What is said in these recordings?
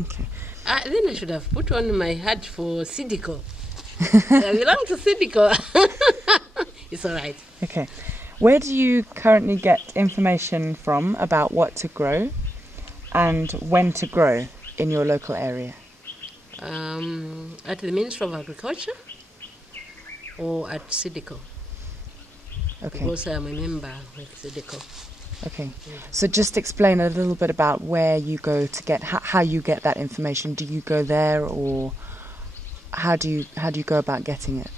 Okay. Then I should have put on my hat for Sidico. I belong to Sidico. It's all right. Okay. Where do you currently get information from about what to grow and when to grow in your local area? At the Ministry of Agriculture or at Sidico. Okay. Because I'm a member with Sidico. Okay. So just explain a little bit about where you go to get how you get that information. Do you go there, or how do you go about getting it?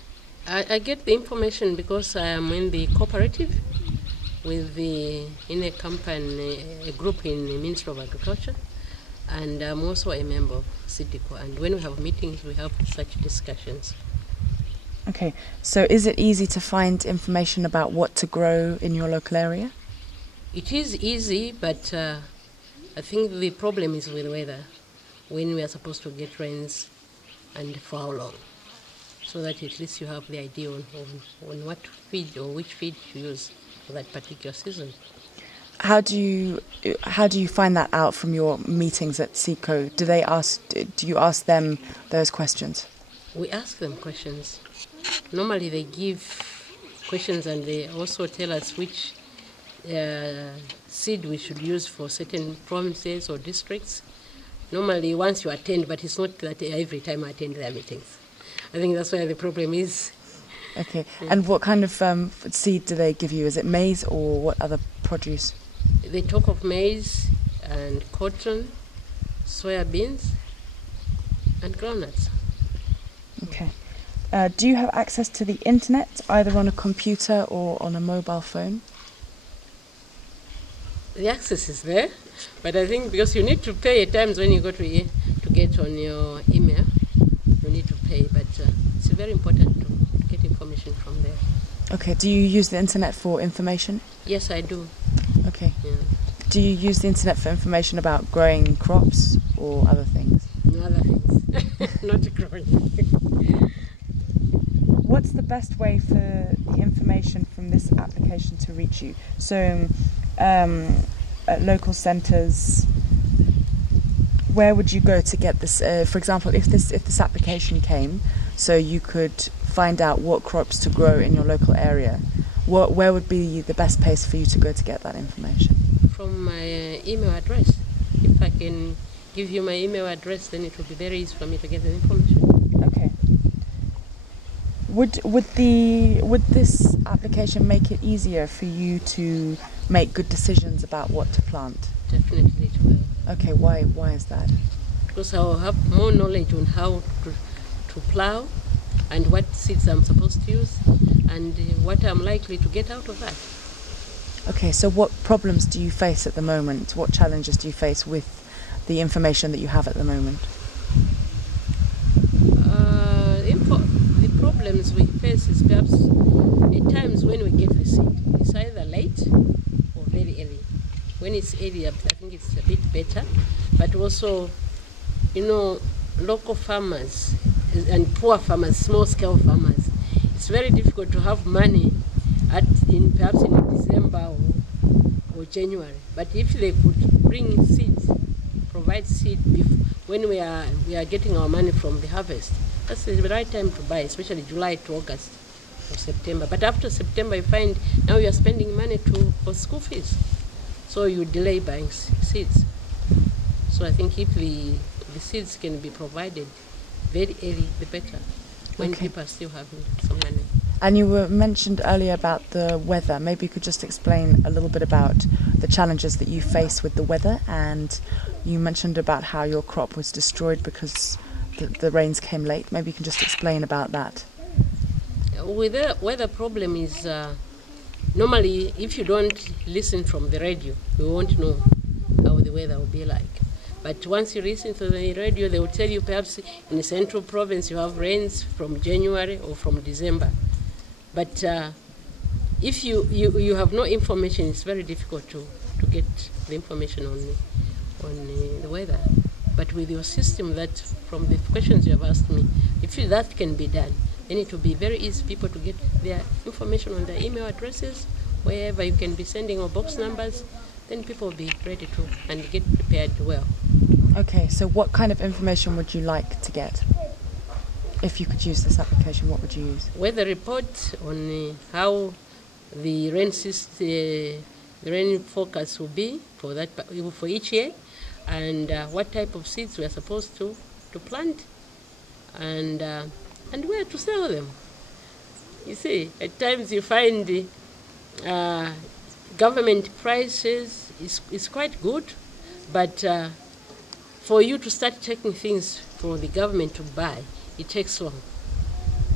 I get the information because I am in the cooperative in a company, a group in the Ministry of Agriculture, and I'm also a member of Sidico. And when we have meetings, we have such discussions. Okay. So is it easy to find information about what to grow in your local area? It is easy, but I think the problem is with weather, when we are supposed to get rains and for how long, so that at least you have the idea on what feed or which feed to use for that particular season. How do you find that out from your meetings at SICO? Do you ask them those questions? We ask them questions. Normally they give questions, and they also tell us which seed we should use for certain provinces or districts. Normally once you attend, but it's not that every time I attend their meetings. I think that's where the problem is. Okay. And what kind of seed do they give you? Is it maize or what other produce? They talk of maize and cotton, soya beans, and groundnuts. Okay. Do you have access to the internet, either on a computer or on a mobile phone? The access is there, but I think because you need to pay at times when you go to get on your email, you need to pay, but it's very important to get information from there. Okay. Do you use the internet for information? Yes, I do. Okay. Yeah. Do you use the internet for information about growing crops or other things? No, other things. Not growing. What's the best way for the information from this application to reach you? So, at local centres, where would you go to get this? For example, if this application came, so you could find out what crops to grow in your local area, where would be the best place for you to go to get that information? From my email address. If I can give you my email address, then it will be very easy for me to get the information. Okay. Would this application make it easier for you to make good decisions about what to plant? Definitely it will. Okay, why is that? Because I will have more knowledge on how to plow and what seeds I'm supposed to use and what I'm likely to get out of that. Okay, so what problems do you face at the moment? What challenges do you face with the information that you have at the moment? The problems we face is perhaps at times when we get the seed. It's either late or very early. When it's early, I think it's a bit better. But also, local farmers and poor farmers, small-scale farmers, it's very difficult to have money perhaps in December or January. But if they could bring seeds, provide seed when we are getting our money from the harvest, that's the right time to buy, especially July to August or September. But after September, you find now you are spending money for school fees, so you delay buying seeds. So I think if the seeds can be provided very early, the better, when people are still having some money. And you were mentioned earlier about the weather. Maybe you could just explain a little bit about the challenges that you face with the weather, and you mentioned about how your crop was destroyed because the rains came late. Maybe you can just explain about that. With the weather problem is normally if you don't listen from the radio, you won't know how the weather will be like. But once you listen to the radio, they will tell you perhaps in the central province you have rains from January or from December. But if you have no information, it's very difficult to get the information on the weather. But with your system, that from the questions you have asked me, if that can be done, then it will be very easy for people to get their information on their email addresses, wherever you can be sending or box numbers, then people will be ready to and get prepared well. Okay, so what kind of information would you like to get? If you could use this application, what would you use? Weather report on how the rain the rain forecast will be for each year, and what type of seeds we are supposed to plant, and where to sell them. You see, at times you find the government prices is quite good, but for you to start taking things for the government to buy, it takes long.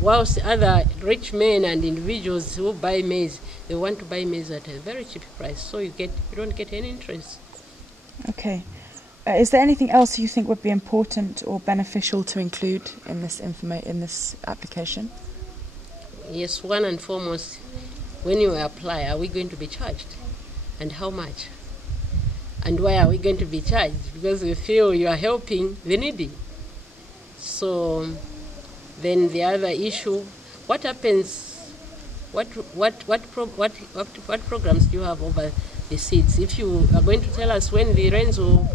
Whilst other rich men and individuals who buy maize, they want to buy maize at a very cheap price, so you don't get any interest. Okay. Is there anything else you think would be important or beneficial to include in this application? Yes, one and foremost, when you apply, are we going to be charged? And how much? And why are we going to be charged? Because we feel you are helping the needy. So then the other issue, what happens, what programs do you have over the seeds? If you are going to tell us when the rains will